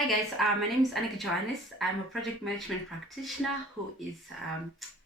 Hi guys, my name is Annika Johannes. I'm a project management practitioner who is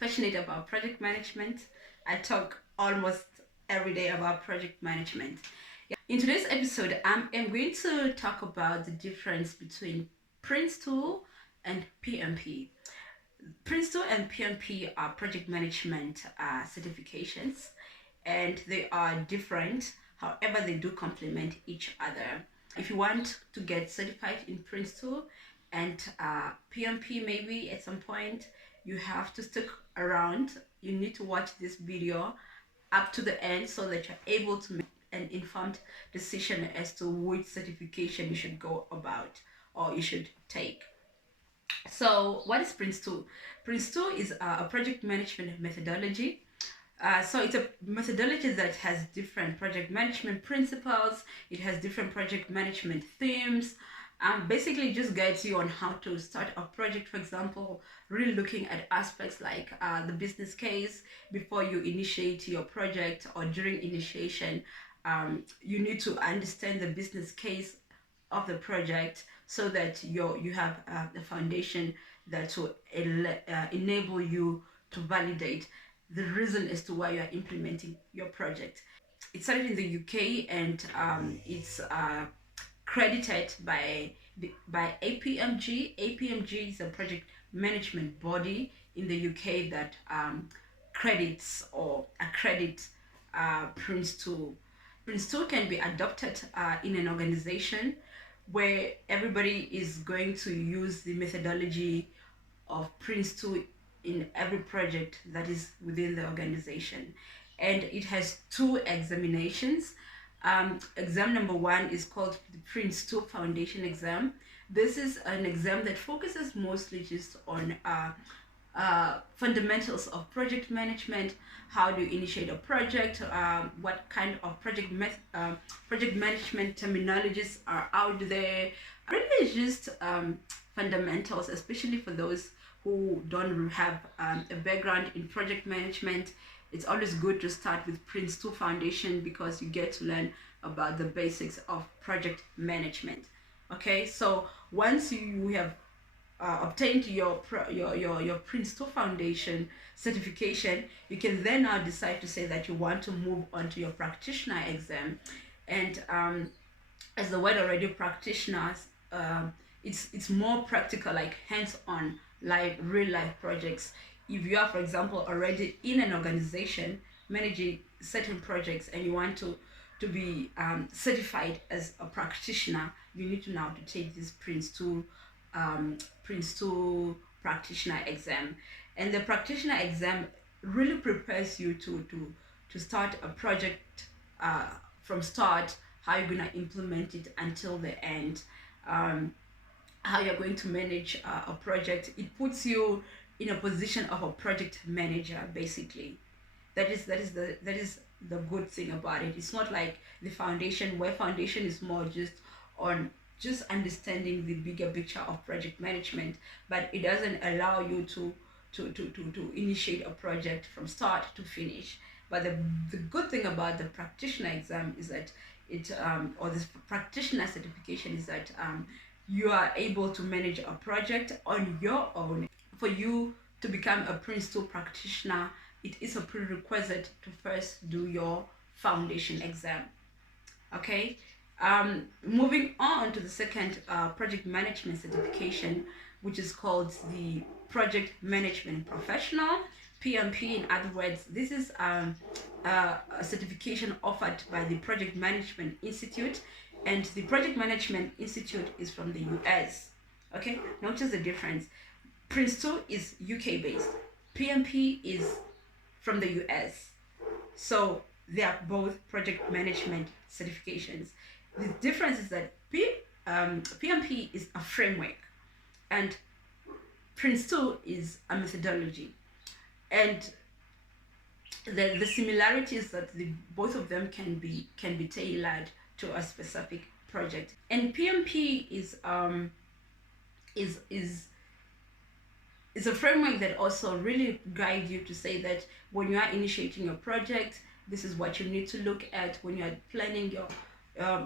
passionate about project management. I talk almost every day about project management. In today's episode, I'm going to talk about the difference between Prince2 and PMP. Prince2 and PMP are project management certifications, and they are different. However, they do complement each other. If you want to get certified in Prince2 and PMP, maybe at some point, you have to stick around. You need to watch this video up to the end so that you're able to make an informed decision as to which certification you should go about or you should take. So what is Prince2? Prince2 is a project management methodology. So it's a methodology that has different project management principles. It has different project management themes. Basically just guides you on how to start a project. For example, really looking at aspects like the business case before you initiate your project, or during initiation. You need to understand the business case of the project so that you have the foundation that will enable you to validate the reason as to why you are implementing your project. It started in the UK, and it's credited by APMG. APMG is a project management body in the UK that credits or accredits Prince2. Prince2 can be adopted in an organization where everybody is going to use the methodology of Prince2 in every project that is within the organization. And it has two examinations. Exam number one is called the Prince2 Foundation Exam. This is an exam that focuses mostly just on fundamentals of project management. How do you initiate a project? What kind of project management terminologies are out there? Really, it's just fundamentals, especially for those who don't have a background in project management. It's always good to start with Prince2 Foundation because you get to learn about the basics of project management. Okay, so once you have obtained your Prince2 Foundation certification, you can then now decide to say that you want to move on to your practitioner exam. And as the word already, practitioners, it's more practical, like hands-on, like real life projects. If you are, for example, already in an organization managing certain projects and you want to be certified as a practitioner, you need to now to take this Prince2 practitioner exam. And the practitioner exam really prepares you to start a project from start, how you're going to implement it until the end, how you're going to manage a project. It puts you in a position of a project manager, basically. That is the good thing about it. It's not like the foundation, where foundation is more just on just understanding the bigger picture of project management, but it doesn't allow you to initiate a project from start to finish. But the good thing about the practitioner exam is that or this practitioner certification is that you are able to manage a project on your own. For you to become a Prince2 practitioner, it is a prerequisite to first do your foundation exam. Okay, moving on to the second project management certification, which is called the Project Management Professional, PMP. In other words, this is a certification offered by the Project Management Institute, and the Project Management Institute is from the US. Okay, notice the difference. Prince2 is UK based, PMP is from the US. So they are both project management certifications. The difference is that PMP is a framework and Prince2 is a methodology. And the similarity is that both of them can be tailored to a specific project. And PMP is a framework that also really guides you to say that when you are initiating your project, this is what you need to look at when you are planning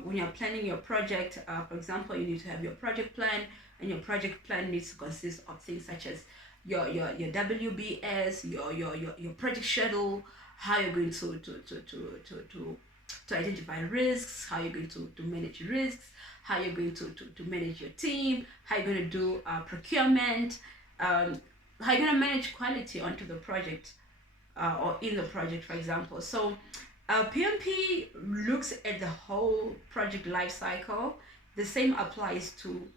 when you're planning your project, for example, you need to have your project plan, and your project plan needs to consist of things such as your WBS, your project schedule, how you're going to identify risks, how you're going to manage risks, how you're going to manage your team, how you're going to do procurement, how you're going to manage quality onto the project or in the project, for example. So PMP looks at the whole project life cycle. The same applies to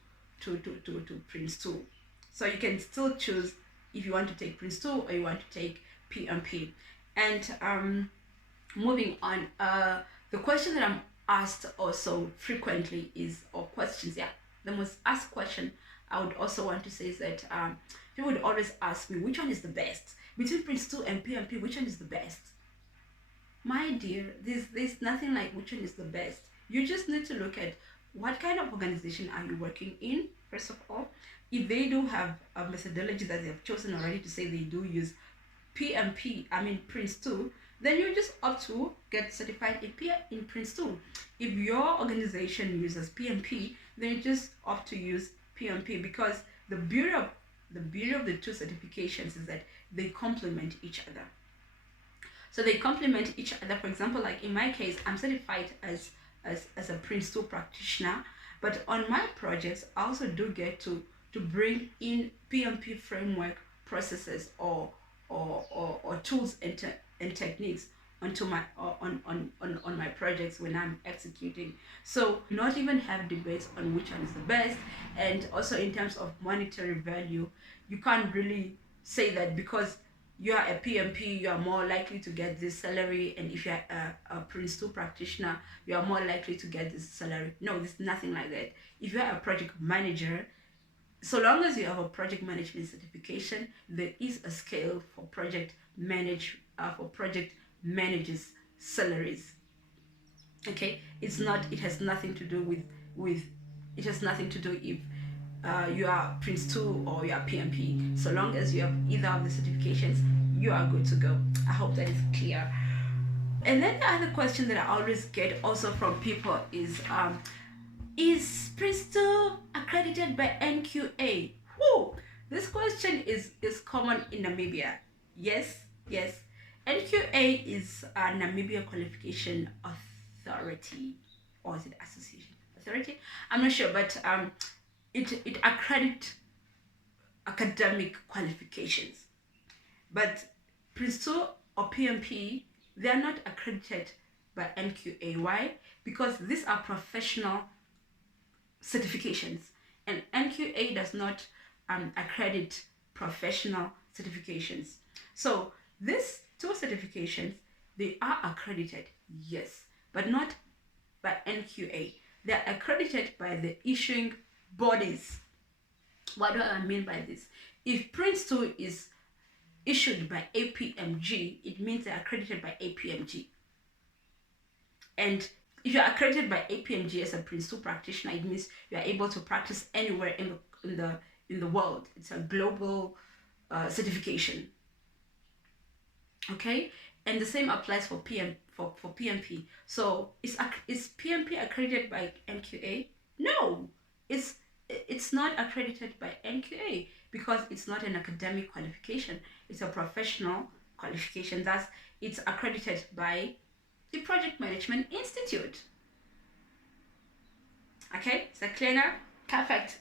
Prince2. So you can still choose if you want to take Prince2 or you want to take PMP. And moving on, the question that I'm asked also frequently is, or questions, yeah, the most asked question I would also want to say is that people would always ask me, which one is the best? Between Prince2 and PMP, which one is the best? My dear, there's nothing like which one is the best. You just need to look at what kind of organization are you working in, first of all. If they do have a methodology that they have chosen already to say they do use Prince2, then you just opt to get certified in Prince2. If your organization uses PMP, then you just opt to use PMP, because the beauty of the two certifications is that they complement each other. So they complement each other. For example, like in my case, I'm certified as a Prince2 practitioner, but on my projects, I also do get to bring in PMP framework processes or tools and techniques onto my on my projects when I'm executing. So not even have debates on which one is the best. And also in terms of monetary value, you can't really say that because you are a PMP, you are more likely to get this salary, and if you're a Prince2 practitioner, you are more likely to get this salary. No, there's nothing like that. If you are a project manager, so long as you have a project management certification, there is a scale for project managers' salaries. Okay, it's not. It has nothing to do with. It has nothing to do if you are Prince2 or you are PMP. So long as you have either of the certifications, you are good to go. I hope that is clear. And then the other question that I always get also from people is Prince2 accredited by NQA? Woo! This question is common in Namibia. Yes. NQA is a Namibia Qualification Authority, or is it Association? Authority? I'm not sure, but it accredits academic qualifications. But Prince2 or PMP, they are not accredited by NQA. Why? Because these are professional certifications, and NQA does not accredit professional certifications. So these two certifications, they are accredited, yes, but not by NQA. They are accredited by the issuing bodies. What do I mean by this? If Prince2 is issued by APMG, it means they're accredited by APMG. And if you're accredited by APMG as a Prince2 practitioner, it means you are able to practice anywhere in the world. It's a global certification. Okay, and the same applies for PMP. So is PMP accredited by NQA? No, it's not accredited by NQA because it's not an academic qualification. It's a professional qualification. Thus, it's accredited by the Project Management Institute. Okay, is that clear now? Perfect.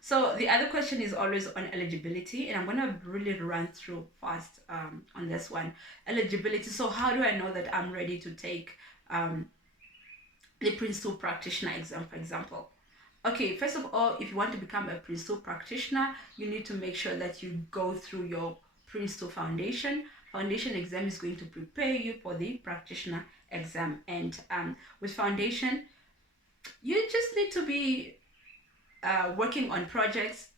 So the other question is always on eligibility, and I'm gonna really run through fast on this one. Eligibility. So how do I know that I'm ready to take the Prince2 Practitioner Exam, for example? Okay, first of all, if you want to become a Prince2 practitioner, you need to make sure that you go through your Prince2 Foundation. Foundation exam is going to prepare you for the Practitioner Exam, and with Foundation, you just need to be working on projects,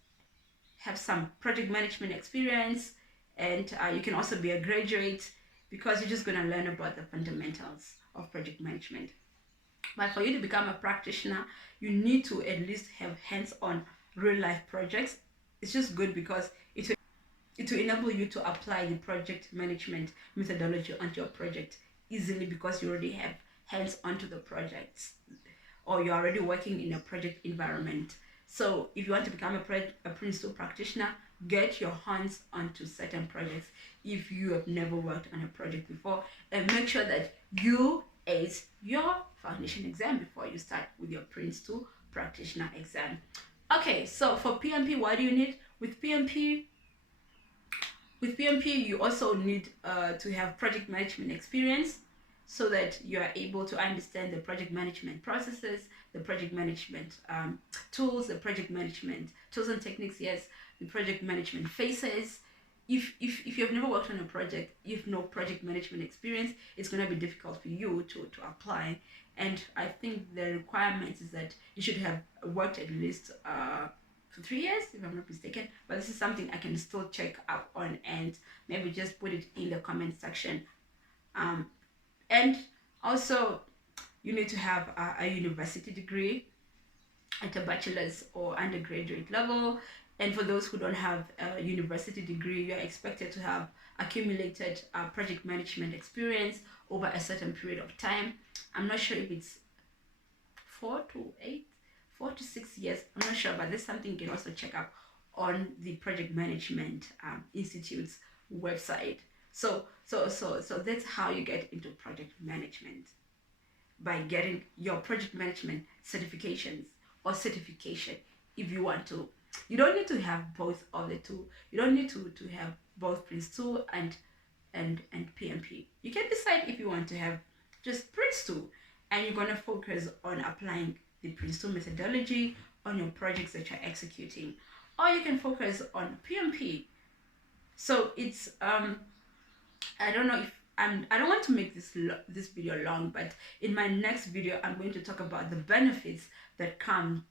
have some project management experience, and you can also be a graduate because you're just going to learn about the fundamentals of project management. But for you to become a practitioner, you need to at least have hands-on real-life projects. It's just good because it will enable you to apply the project management methodology onto your project easily because you already have hands-on to the projects, or you're already working in a project environment. So if you want to become a Prince2 practitioner, get your hands onto certain projects if you have never worked on a project before, and make sure that you ace your foundation exam before you start with your Prince2 practitioner exam. Okay, so for PMP, what do you need? With PMP, you also need to have project management experience, so that you are able to understand the project management processes, the project management tools, the project management tools and techniques, yes, the project management phases. If you have never worked on a project, if no project management experience, it's going to be difficult for you to apply. And I think the requirement is that you should have worked at least for 3 years, if I'm not mistaken. But this is something I can still check up on, and maybe just put it in the comment section. And also, you need to have a university degree at a bachelor's or undergraduate level. And for those who don't have a university degree, you are expected to have accumulated project management experience over a certain period of time. I'm not sure if it's 4 to 6 years. I'm not sure, but there's something you can also check up on the Project Management Institute's website. So that's how you get into project management, by getting your project management certifications or certification if you want to. You don't need to have both of the two. You don't need to have both Prince2 and PMP. You can decide if you want to have just Prince2, and you're going to focus on applying the Prince2 methodology on your projects that you're executing, or you can focus on PMP. So it's I don't know if I don't want to make this video long, but in my next video I'm going to talk about the benefits that come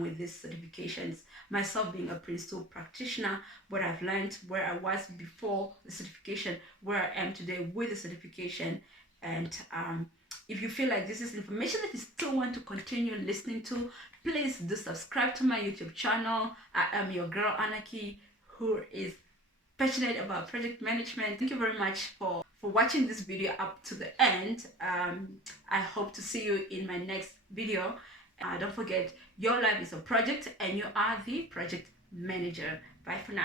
with these certifications. Myself being a Prince2 practitioner, what I've learned, where I was before the certification, where I am today with the certification. And if you feel like this is information that you still want to continue listening to, please do subscribe to my YouTube channel. I am your girl Anarchy, who is passionate about project management. Thank you very much for watching this video up to the end. I hope to see you in my next video. Don't forget, your life is a project and you are the project manager. Bye for now.